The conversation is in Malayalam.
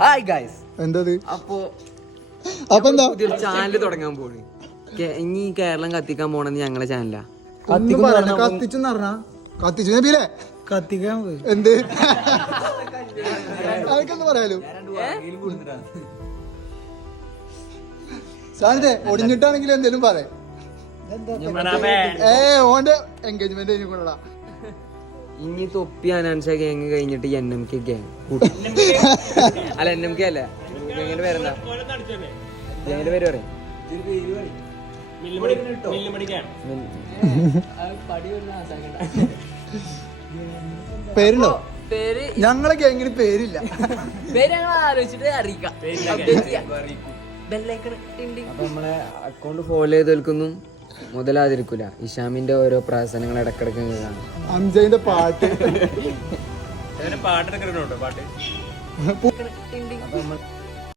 Hi guys. എന്തത്? അപ്പൊ എന്താ പുതിയൊരു ചാനൽ തുടങ്ങാൻ പോണ്. ഇനി കേരളം കത്തിക്കാൻ പോണെന്ന് ഞങ്ങളെ ചാനലാ. കത്തിച്ചെന്ന് പറഞ്ഞാ കത്തിച്ചു നബിയിലെ കത്തിക്കാൻ പോയി. എന്ത് അതൊക്കെന്ന് പറയാലോ. സാധനത്തെ ഒടിഞ്ഞിട്ടാണെങ്കിലും എന്തേലും പറയാം. ഓന്റെ എൻഗേജ്മെന്റ് കഴിഞ്ഞ ഇനി തൊപ്പി അനാൻസ ഗ്യാങ് കഴിഞ്ഞിട്ട് NMK ഗ്യാങ്. അല്ല NMK അല്ല, ഗ്യാങ്ങിന്റെ പേരെന്താ? ഗ്യാങ്ങിന്റെ പേര് പറയും. പേരുണ്ടോ? പേര് ഞങ്ങളെ ഗ്യാങ്ങിന് പേരില്ല. പേര് ഞങ്ങൾ ആലോചിച്ചിട്ട് അറിയിക്കാം. അപ്പൊ നമ്മളെ അക്കൗണ്ട് ഫോളോ ചെയ്ത് നിൽക്കുന്നു മുതലാതിരിക്കൂല. ഇഷാമിന്റെ ഓരോ പ്രവർത്തനങ്ങൾ ഇടക്കിടക്ക് കാണാം. അംജയിന്റെ പാട്ട് അപ്പൊ നമ്മൾ